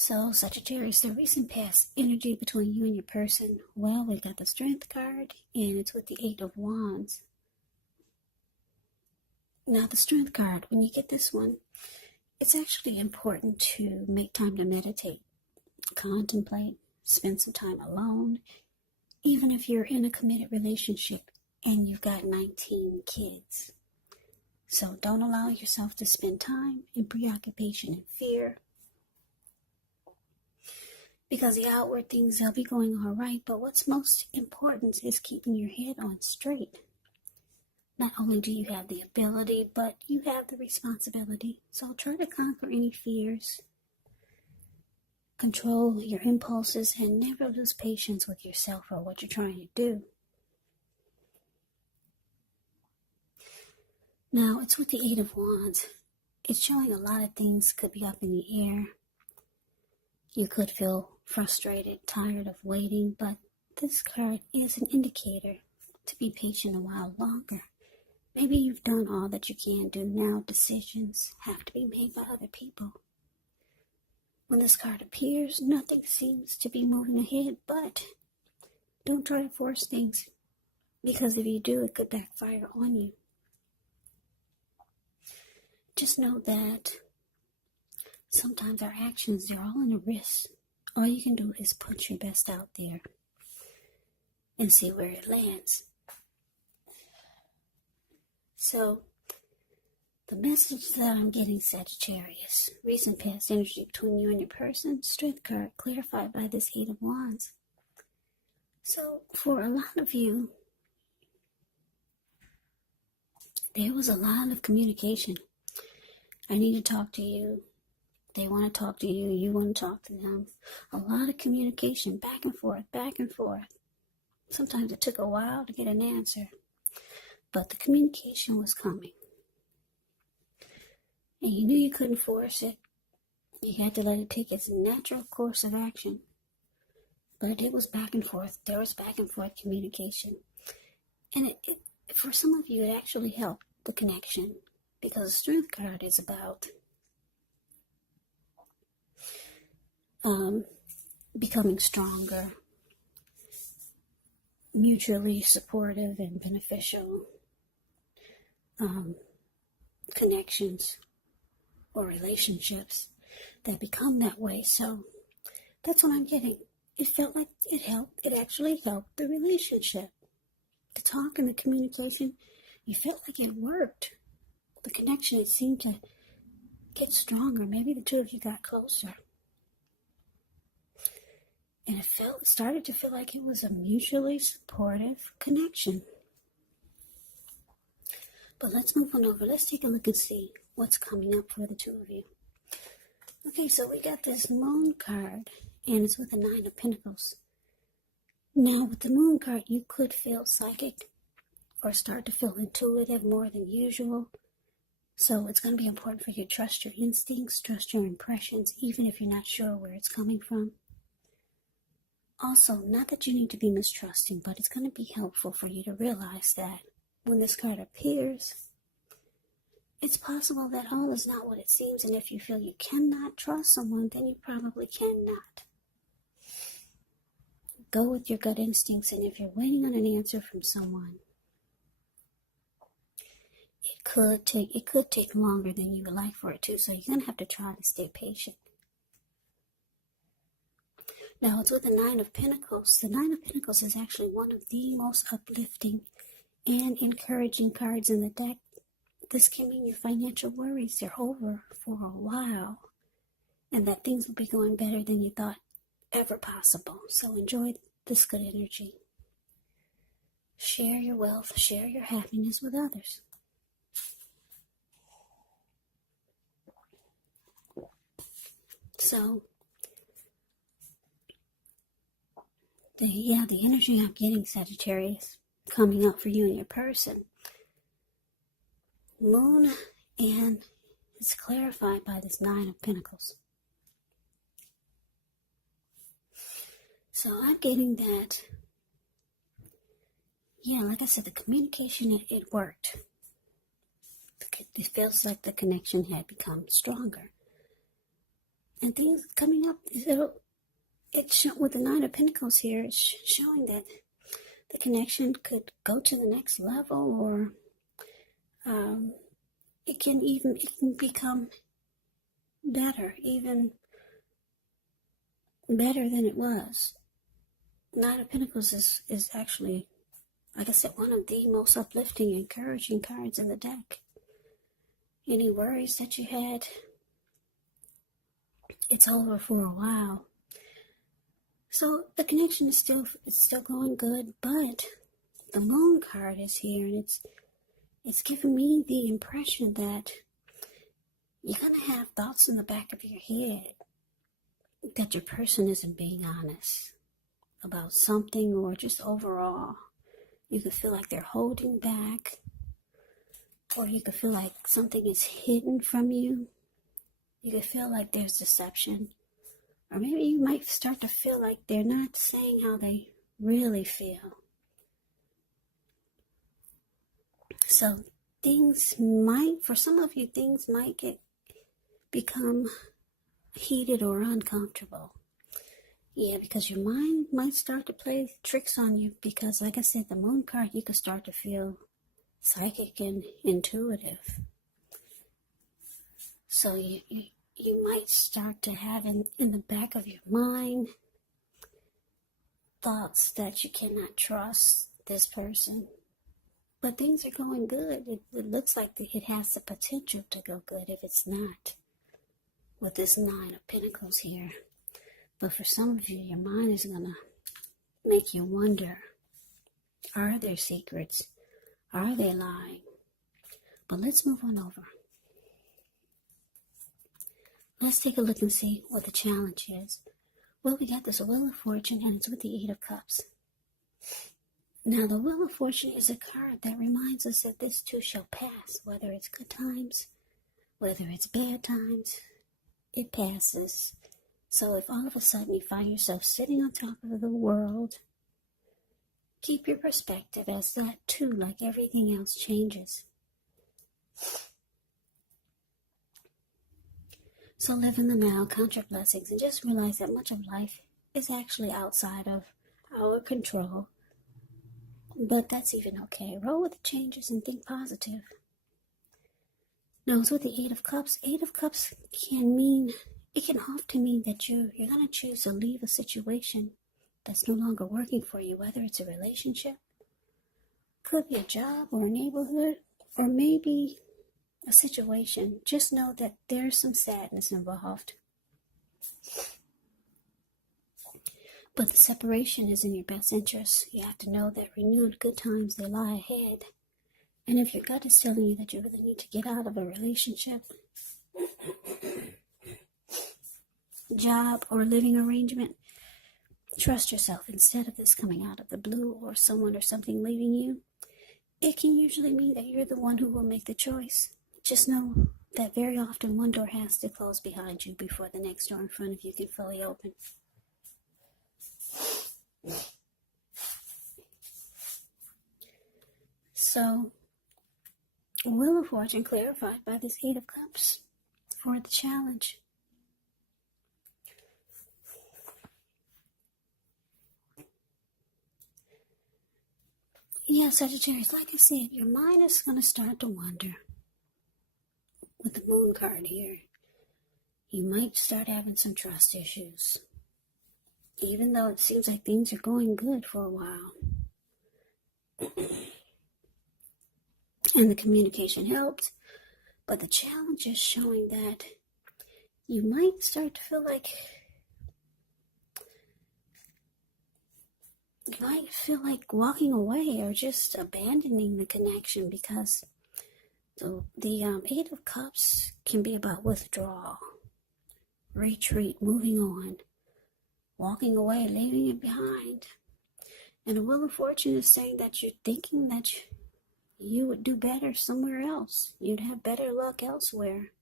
So, Sagittarius, the recent past energy between you and your person, well, we got the Strength card, and it's with the Eight of Wands. Now, the Strength card, when you get this one, it's actually important to make time to meditate, contemplate, spend some time alone, even if you're in a committed relationship and you've got 19 kids. So, don't allow yourself to spend time in preoccupation and fear. Because the outward things, they'll be going all right, but what's most important is keeping your head on straight. Not only do you have the ability, but you have the responsibility. So try to conquer any fears, control your impulses, and never lose patience with yourself or what you're trying to do. Now, it's with the Eight of Wands. It's showing a lot of things could be up in the air. You could feel frustrated, tired of waiting, but this card is an indicator to be patient a while longer. Maybe you've done all that you can do. Now decisions have to be made by other people. When this card appears, nothing seems to be moving ahead, but don't try to force things, because if you do, it could backfire on you. Just know that sometimes our actions, they're all in a risk. All you can do is put your best out there and see where it lands. So, the message that I'm getting, Sagittarius, recent past energy between you and your person, Strength card, clarified by this Eight of Wands. So, for a lot of you, there was a lot of communication. I need to talk to you. They want to talk to you. You want to talk to them. A lot of communication, back and forth, back and forth. Sometimes it took a while to get an answer, but the communication was coming. And you knew you couldn't force it. You had to let it take its natural course of action. But it was back and forth. There was back and forth communication. And it for some of you, it actually helped the connection, because the Strength card is about becoming stronger, mutually supportive and beneficial connections or relationships that become that way. So that's what I'm getting. It felt like it helped. It actually helped the relationship. The talk and the communication, you felt like it worked. The connection, it seemed to get stronger. Maybe the two of you got closer. And it started to feel like it was a mutually supportive connection. But let's move on over. Let's take a look and see what's coming up for the two of you. Okay, so we got this Moon card, and it's with the Nine of Pentacles. Now, with the Moon card, you could feel psychic or start to feel intuitive more than usual. So it's going to be important for you to trust your instincts, trust your impressions, even if you're not sure where it's coming from. Also, not that you need to be mistrusting, but it's going to be helpful for you to realize that when this card appears, it's possible that all is not what it seems, and if you feel you cannot trust someone, then you probably cannot. Go with your gut instincts, and if you're waiting on an answer from someone, it could take longer than you would like for it to, so you're going to have to try to stay patient. Now, it's with the Nine of Pentacles. The Nine of Pentacles is actually one of the most uplifting and encouraging cards in the deck. This can mean your financial worries, they're over for a while, and that things will be going better than you thought ever possible. So enjoy this good energy. Share your wealth, share your happiness with others. So, the energy I'm getting, Sagittarius, coming up for you and your person. Moon, and it's clarified by this Nine of Pentacles. So I'm getting that, like I said, the communication, it worked. It feels like the connection had become stronger. And things coming up, with the Nine of Pentacles here, it's showing that the connection could go to the next level, or it can become better, even better than it was. Nine of Pentacles is actually, like I said, one of the most uplifting, encouraging cards in the deck. Any worries that you had, it's over for a while. So the connection is still going good, but the Moon card is here, and it's giving me the impression that you're gonna have thoughts in the back of your head that your person isn't being honest about something, or just overall. You could feel like they're holding back, or you could feel like something is hidden from you. You could feel like there's deception. Or maybe you might start to feel like they're not saying how they really feel. So for some of you, things might become heated or uncomfortable. Yeah, because your mind might start to play tricks on you, because like I said, the Moon card, you could start to feel psychic and intuitive. So you might start to have in the back of your mind thoughts that you cannot trust this person. But things are going good. It looks like it has the potential to go good if it's not, with this Nine of Pentacles here. But for some of you, your mind is going to make you wonder, are there secrets? Are they lying? But let's move on over. Let's take a look and see what the challenge is. Well, we got this Wheel of Fortune, and it's with the Eight of Cups. Now, the Wheel of Fortune is a card that reminds us that this too shall pass. Whether it's good times, whether it's bad times, it passes. So if all of a sudden you find yourself sitting on top of the world, keep your perspective, as that too, like everything else, changes. So live in the now, count your blessings, and just realize that much of life is actually outside of our control. But that's even okay. Roll with the changes and think positive. Now, it's with the Eight of Cups. Eight of Cups can often mean that you're going to choose to leave a situation that's no longer working for you, whether it's a relationship, could be a job or a neighborhood, or maybe a situation. Just know that there's some sadness involved. But the separation is in your best interest. You have to know that renewed good times, they lie ahead. And if your gut is telling you that you really need to get out of a relationship, job, or living arrangement, trust yourself. Instead of this coming out of the blue, or someone or something leaving you, it can usually mean that you're the one who will make the choice. Just know that very often one door has to close behind you before the next door in front of you can fully open. So, Wheel of Fortune clarified by this Eight of Cups for the challenge. Yeah, Sagittarius, like I said, your mind is going to start to wander. With the Moon card here, you might start having some trust issues. Even though it seems like things are going good for a while. And the communication helped. But the challenge is showing that you might start to feel like walking away, or just abandoning the connection, because the Eight of Cups can be about withdrawal, retreat, moving on, walking away, leaving it behind. And the Wheel of Fortune is saying that you're thinking that you would do better somewhere else. You'd have better luck elsewhere.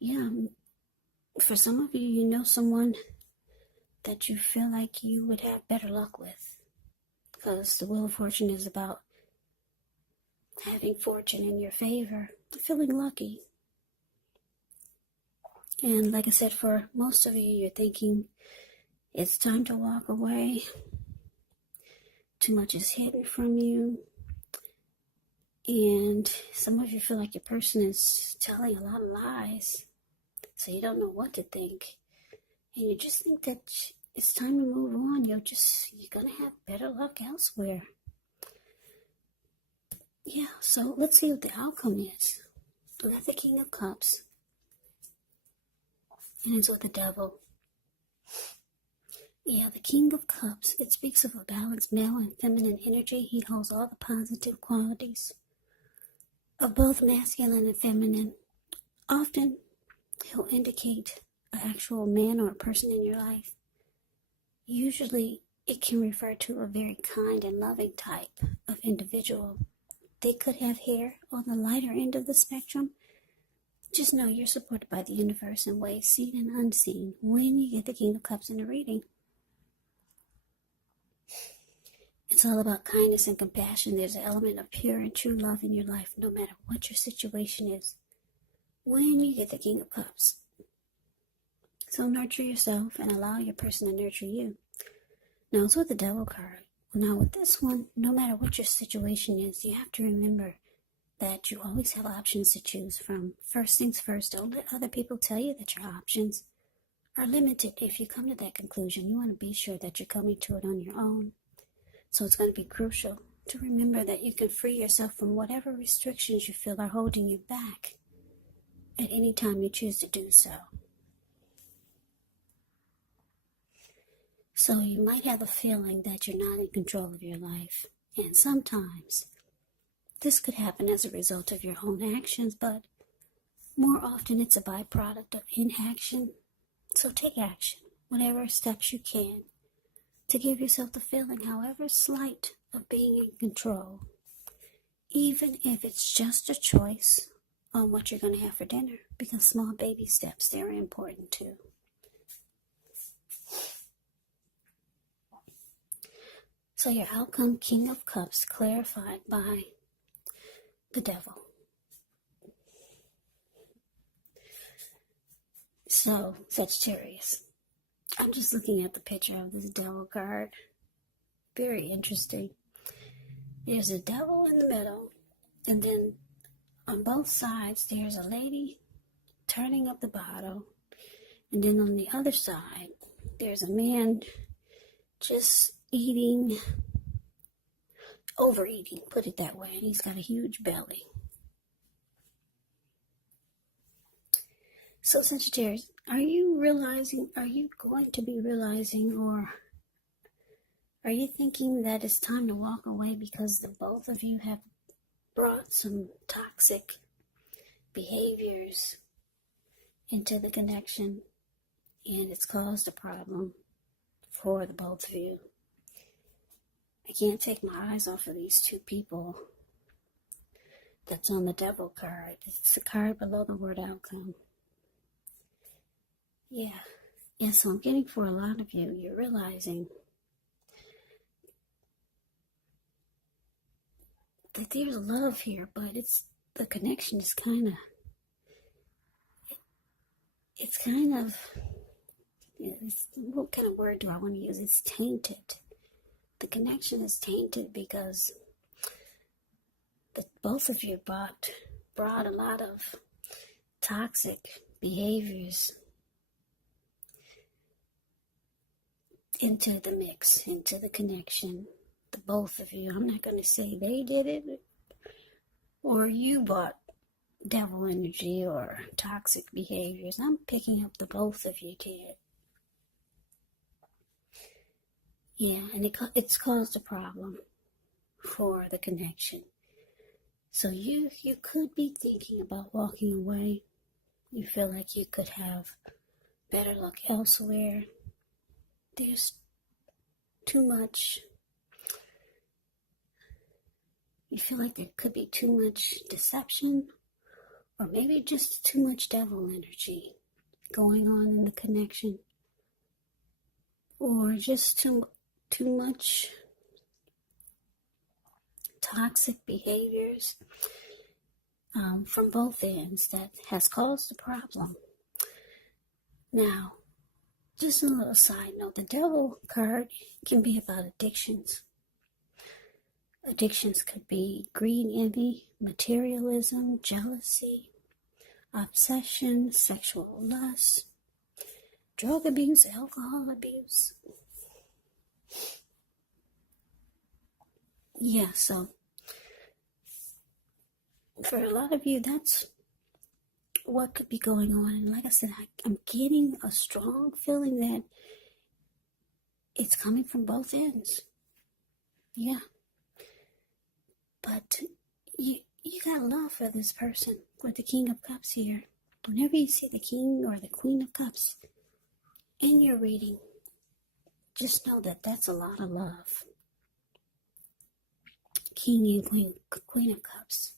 Yeah, for some of you, you know someone that you feel like you would have better luck with. Because the Wheel of Fortune is about having fortune in your favor, feeling lucky. And like I said, for most of you, you're thinking it's time to walk away. Too much is hidden from you. And some of you feel like your person is telling a lot of lies. So you don't know what to think. And you just think that it's time to move on. You're going to have better luck elsewhere. Yeah, so let's see what the outcome is. We got the King of Cups. And it's with the Devil. Yeah, the King of Cups, it speaks of a balanced male and feminine energy. He holds all the positive qualities of both masculine and feminine. Often, he'll indicate an actual man or a person in your life. Usually, it can refer to a very kind and loving type of individual. They could have hair on the lighter end of the spectrum. Just know you're supported by the universe in ways seen and unseen when you get the King of Cups in a reading. It's all about kindness and compassion. There's an element of pure and true love in your life, no matter what your situation is, when you get the King of Cups. So nurture yourself and allow your person to nurture you. Now, it's with the Devil card. Now, with this one, no matter what your situation is, you have to remember that you always have options to choose from. First things first, don't let other people tell you that your options are limited. If you come to that conclusion, you want to be sure that you're coming to it on your own. So it's going to be crucial to remember that you can free yourself from whatever restrictions you feel are holding you back at any time you choose to do so. So you might have a feeling that you're not in control of your life. And sometimes this could happen as a result of your own actions, but more often it's a byproduct of inaction. So take action, whatever steps you can, to give yourself the feeling, however slight, of being in control. Even if it's just a choice on what you're going to have for dinner, because small baby steps, they're important too. So your outcome, King of Cups, clarified by the Devil. So, Sagittarius, I'm just looking at the picture of this Devil card. Very interesting. There's a devil in the middle, and then on both sides there's a lady turning up the bottle, and then on the other side there's a man just overeating, put it that way, and he's got a huge belly. So Sagittarius, are you going to be realizing, or are you thinking that it's time to walk away because the both of you have brought some toxic behaviors into the connection, and it's caused a problem for the both of you? I can't take my eyes off of these two people that's on the Devil card. It's the card below the word outcome. Yeah, so I'm getting for a lot of you, you're realizing that there's love here, but the connection is what kind of word do I want to use? It's tainted. The connection is tainted because both of you brought a lot of toxic behaviors into the mix, into the connection. The both of you. I'm not going to say they did it or you brought devil energy or toxic behaviors. I'm picking up the both of you did. Yeah, and it's caused a problem for the connection. So you could be thinking about walking away. You feel like you could have better luck elsewhere. There's too much. You feel like there could be too much deception, or maybe just too much devil energy going on in the connection, or just too much toxic behaviors from both ends that has caused a problem. Now, just a little side note, the Devil card can be about addictions. Addictions could be greed, envy, materialism, jealousy, obsession, sexual lust, drug abuse, alcohol abuse. Yeah, so for a lot of you, that's what could be going on. And like I said, I'm getting a strong feeling that it's coming from both ends. Yeah. But you got love for this person with the King of Cups here. Whenever you see the King or the Queen of Cups in your reading, just know that that's a lot of love. King and Queen of Cups.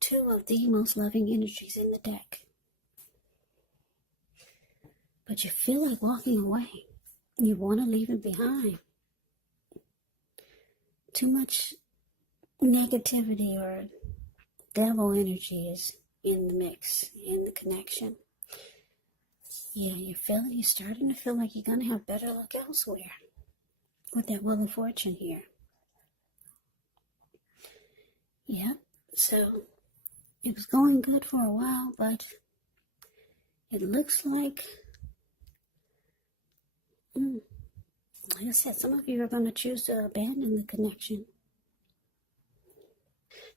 Two of the most loving energies in the deck. But you feel like walking away. You want to leave it behind. Too much negativity or devil energy is in the mix, in the connection. Yeah, you're starting to feel like you're going to have better luck elsewhere with that Wheel of Fortune here. Yeah, so it was going good for a while, but it looks like, like I said, some of you are going to choose to abandon the connection.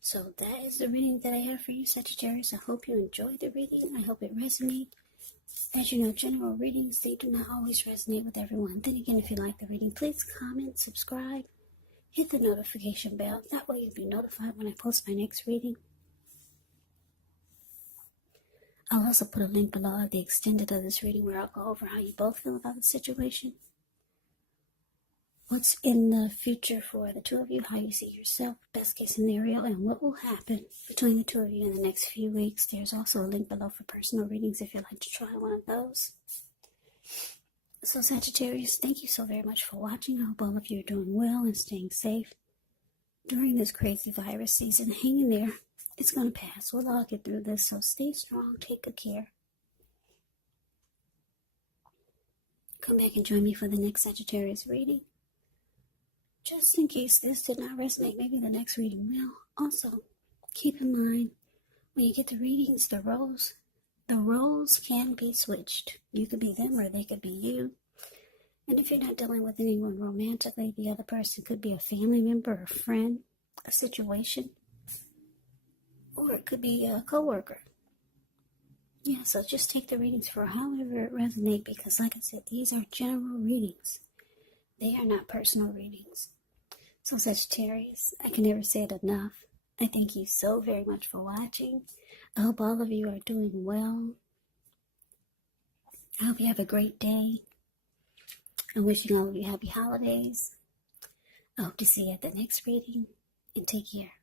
So that is the reading that I have for you, Sagittarius. I hope you enjoyed the reading. I hope it resonated. As you know, general readings, they do not always resonate with everyone. Then again, if you like the reading, please comment, subscribe, hit the notification bell. That way you'll be notified when I post my next reading. I'll also put a link below of the extended of this reading where I'll go over how you both feel about the situation. What's in the future for the two of you, how you see yourself, best case scenario, and what will happen between the two of you in the next few weeks. There's also a link below for personal readings if you'd like to try one of those. So Sagittarius, thank you so very much for watching. I hope all of you are doing well and staying safe during this crazy virus season. Hang in there. It's going to pass. We'll all get through this, so stay strong. Take good care. Come back and join me for the next Sagittarius reading. Just in case this did not resonate, maybe the next reading will. Also, keep in mind, when you get the readings, the roles can be switched. You could be them or they could be you. And if you're not dealing with anyone romantically, the other person could be a family member, a friend, a situation, or it could be a coworker. Yeah, so just take the readings for however it resonates, because like I said, these are general readings. They are not personal readings. So Sagittarius, I can never say it enough. I thank you so very much for watching. I hope all of you are doing well. I hope you have a great day. I'm wishing all of you happy holidays. I hope to see you at the next reading, and take care.